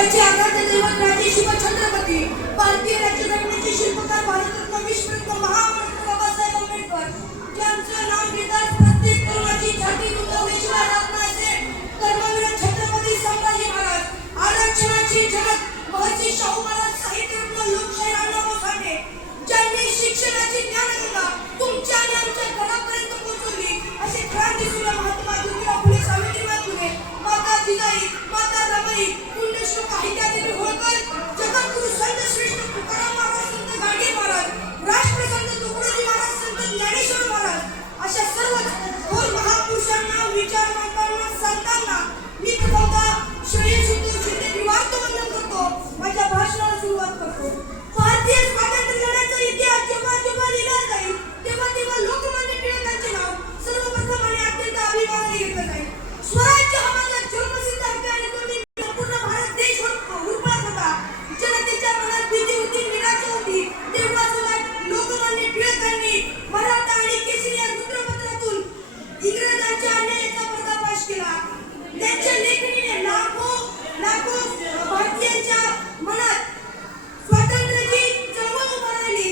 त्याचे आराध्य दैवत राजे शिवछत्रपती भारतीय राज्यघटनेचे शिल्पकार भारतरत्न विश्वरत्न महामानव बाबासाहेब आंबेडकर ज्यांचं नाव घेताच प्रत्येक तरुणाची छाती दुखावल्याशिवाय राहत नाही असे कर्मवीर छत्रपती संभाजी महाराज, आरक्षणाची जनक महर्षी शाहू महाराज, साहित्यरत्न लोकशाहीर अण्णाभाऊ साठे ज्यांनी शिक्षणाची ज्ञानगंगा तुमच्या आणि आमच्या घरापर्यंत पोहोचवली असे क्रांतीसूर्य महात्मा ज्योतिराव फुले, सावित्रीबाई फुले, माता जिजाई, माता रमाई, पुण्यश्लोक अहिल्यादेवी होळकर, जगद्गुरु संत श्रेष्ठ तुकाराम महाराज, संत गाडगे महाराज, राष्ट्रसंत तुकडोजी महाराज, संत ज्ञानेश्वर महाराज अशा सर्व थोर महापुरुषांना विचार मांडताना संतांना मी प्रथमतः श्रेयस शिंदे निवार्त वंदन करतो. माझ्या भाषणाला सुरुवात करतो. भारतीय स्वातंत्र्य लढ्याचा इतिहास जेव्हा जेव्हा लिहिला जाईल तेव्हा तेव्हा लोकमान्य टिळकांचे नाव सर्वप्रथम आणि अत्यंत अभिमानाने घेतलं जाईल. स्वराज्य हा माझा जन्मसिद्ध हक्क आहे. तो मी संपूर्ण भारत देश हुरपळत होता. जनतेच्या मनात भीती होती, निराशा होती. तेव्हा लोकमान्य टिळकांनी मराठा आणि केसरी या वृत्तपत्रातून इंग्रजांच्या अन्यायाचा पर्दाफाश केला. त्यांच्या लेखणीने लाखो भारतीयांच्या मनात स्वातंत्र्याची चळवळ उभारली.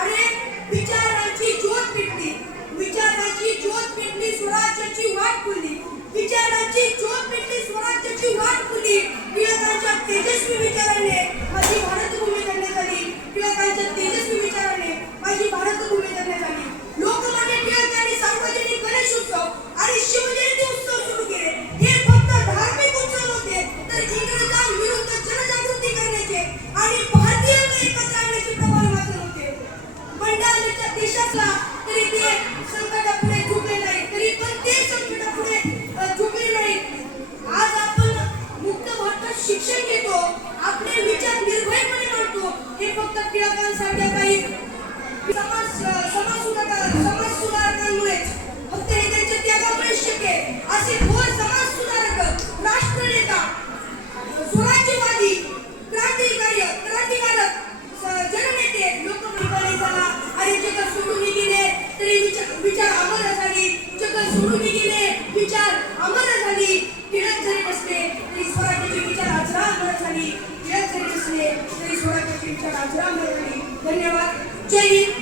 अरे विचारांची ज्योत पेटली, विचारांची ज्योत पेटली, स्वराज्याची वाट खुलली. विचारांची ज्योत पेटली, स्वराज्याची वाट खुलली. टिळकांच्या तेजस्वी विचाराने माझी भारतभूमी धन्य झाली. टिळकांच्या तेजस्वी विचाराने माझी भारतभूमी धन्य झाली. लोकमान्य टिळकांनी सार्वजनिक गणेशोत्सव आणि शिवजयंती उत्सव सुरू केले. हे फक्त धार्मिक उत्सव नव्हते तर इंग्रजांविरुद्ध जनजागृती करण्याचे आणि भारतीयांना एकत्र आणण्याचे प्रभावी माध्यम होते. मंडालेच्या देशातला तरी ते संकटापुढे झुकले नाही, तरी पण ते संकटापुढे झुकले नाही. आज आपण मुक्त भारतात शिक्षण घेतो, आपले विचार निर्भयपणे मांडतो. हे फक्त टिळकांसारख्या काही समाज सुधारकांमुळेच, फक्त हे त्यांच्या त्यागामुळे शक्य आहे. असे थोर समाज सुधारक, राष्ट्रनेता, स्वराज्यवादी, क्रांतिकारक जननेते लोकमान्य झाला. आणि जग सोडून गेले तरी विचार अमर झाली. जग सोडून गेले, विचार अमर झाली. टिळक जरी नसले तरी स्वराज्याचे विचार अजरामर झाली. टिळक जरी नसले तरी स्वराज्याचे विचार अजरामर झाली. धन्यवाद. जय हिंद.